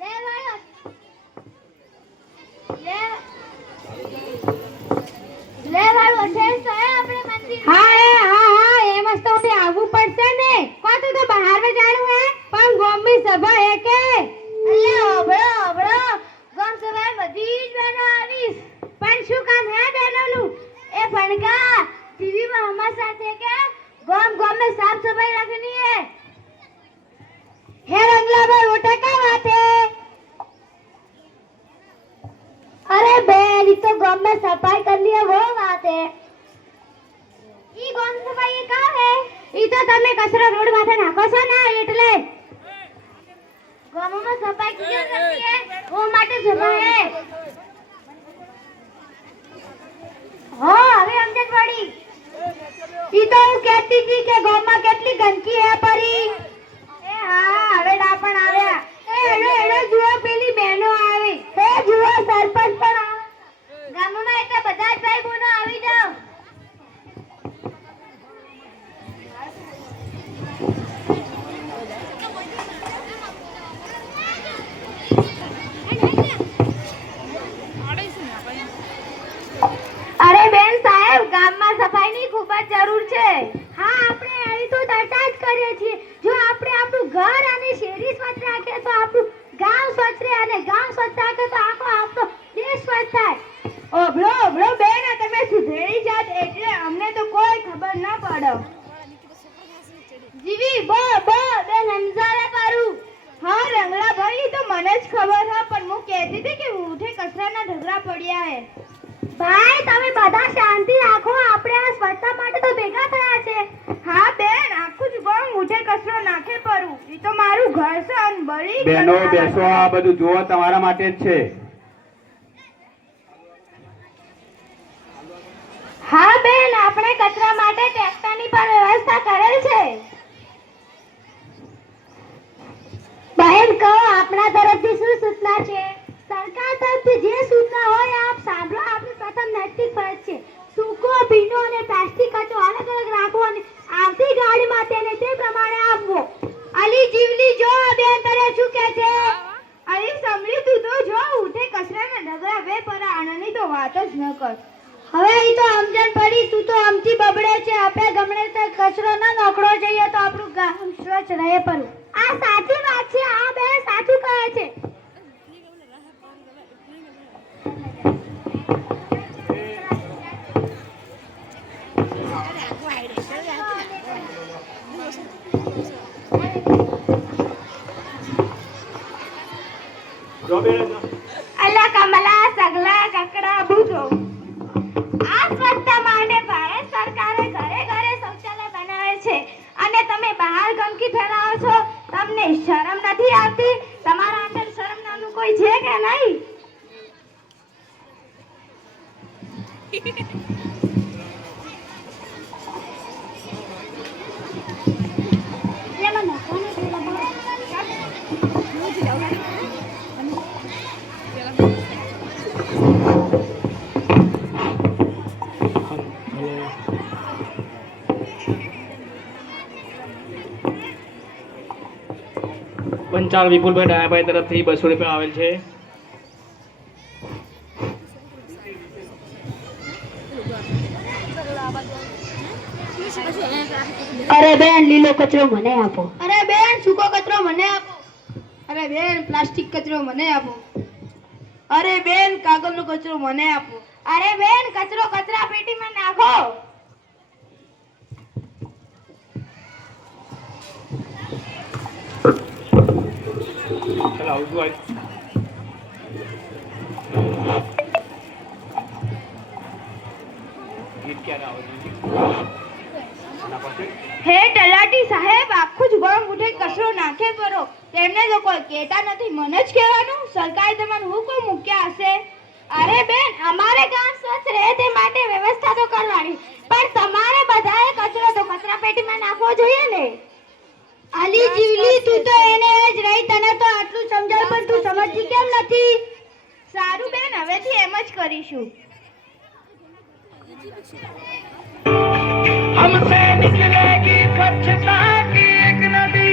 લે વાળો લે વાળો છે તો આપણે મંદિર હા એમ જ તો તે આવવું પડશે ને કોતું તો બહાર મે જાણું હે પણ ગોમની સભા હે કે અલ્યા અબળો ગામ સભાએ બધી જ બહેનો આવીશ પણ શું કામ હે બેનોનું એ ભણકા ટીવી में हमारे साथ है क्या गांव में साफ सफाई रखनी है हे रंगला भाई उठे का बात है अरे बेन तो गांव में सफाई कर लिया वो बात है ई गांव सफाई का है ઈ તો તમે કચરો રોડ માથે નાખો છો ને એટલે गांव में सफाई क्यों करती है वो माटे सभा है हाँ अभी समझ पड़ी ઈ તો હું કહેતી હતી કે ગામમાં કેટલી ગંદકી હે પરી ए हाँ હવે ડાપણ આવ્યા એડો જુઓ પેલી બહેનો આવી હે જુઓ સરપંચ પણ આવે ગામમાં એટલા બધા જ ભાઈ બહેનો આવી જાઓ અરે બેન સાહેબ ગામમાં સફાઈની ખૂબ જ જરૂર છે હા આપણે અહીં તો તરતા જ કરીએ છીએ જો આપણે આપણું ઘર અને શેરી સ્વચ્છ રાખીએ તો આપણું ગામ સ્વચ્છ રહે અને ગામ સ્વચ્છ રાખે તો આખો આપણો દેશ સ્વચ્છ થાય ઓબળો બેન તમે સુધેરી જાત એટલે અમને તો કોઈ ખબર ના પડે જીવી બો બેન સમજાવે કરું હા રંગડા ભાઈ તો મને જ ખબર હા પણ હું કહેતી હતી કે ઉઠે કચરાના ઢગલા પડ્યા હે ભાઈ તમે બધા શાંતિ રાખો આપણે આ સ્વચ્છતા માટે તો ભેગા થયા છે હા બેન આખું જ ગામ ઉઠે કચરો નાખે પરું ઈ તો મારું ઘર છે અને બળી બહેનો બેસો આ બધું જુઓ તમારા માટે જ છે હા બેન આપણે કચરા માટે ટ્રેક્ટરની પણ વ્યવસ્થા કરેલ છે બહેન કહો આપણા તરફથી શું સૂચના છે સરકાર તરફથી જે સૂચના હોય આપ સાંભળો આપણી પ્રથમ નૈતિક ફરજ છે સૂકો ભીનો અને પ્લાસ્ટિક કચરો અલગ અલગ રાખવો અને આવતી ગાડીમાં તેને તે પ્રમાણે આપવો અલી જીવલી જો બેન તને શું કહે છે અલી સમલી તું તો જો ઉઠે કચરાના ઢગલા બે પર આનંદની તો વાત જ ન કર હવે ઈ તો સમજણ પડી તું તો અમથી બબડે છે આપણે ગમણે તે કચરો ન નોકળો જઈએ તો આપણું ગામ સ્વચ્છ રહે પરું આ સાચી વાત છે આ બે સાચું કહે છે અલ્લા કમલા સગલા કકડા બુજો આ સ્વચ્છતા માટે ભારત સરકારે ઘરે ઘરે શૌચાલય બનાવે છે અને તમે બહાર ગંદકી ફેલાવો છો તમને શરમ નથી આવતી તમારા અંદર શરમ નામનું કોઈ છે કે નહીં પંચાલ વિપુલભાઈ ડાયાભાઈ તરફથી 200 રૂપિયા આવેલ છે અરે બેન લીલો કચરો મને આપો અરે બેન સૂકો કચરો મને આપો અરે બેન પ્લાસ્ટિક કચરો મને આપો અરે બેન કાગળનો કચરો મને આપો અરે બેન કચરો કચરા પેટીમાં નાખો ચાલો આવજો હે તલાટી સાહેબ આખું જ ગામ ઉઠે કચરો નાખે પરો તેમને તો કોઈ કહેતા નથી મને જ કહેવાનું સરકારે તમને હુકમ મૂક્યા હશે અરે બેન અમારે ગામ સ્વચ્છ રહે તે માટે વ્યવસ્થા તો કરવાની પણ તમારે બધાએ કચરો તો કચરા પેટીમાં નાખવો જોઈએ ને અલી જીવલી તું તો એને જ રહી તને તો આટલું સમજાય પણ તું સમજતી કેમ નથી સારું બેન હવેથી એમ જ કરીશું हमसे निकलेगी स्वच्छता की एक नदी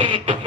Thank you.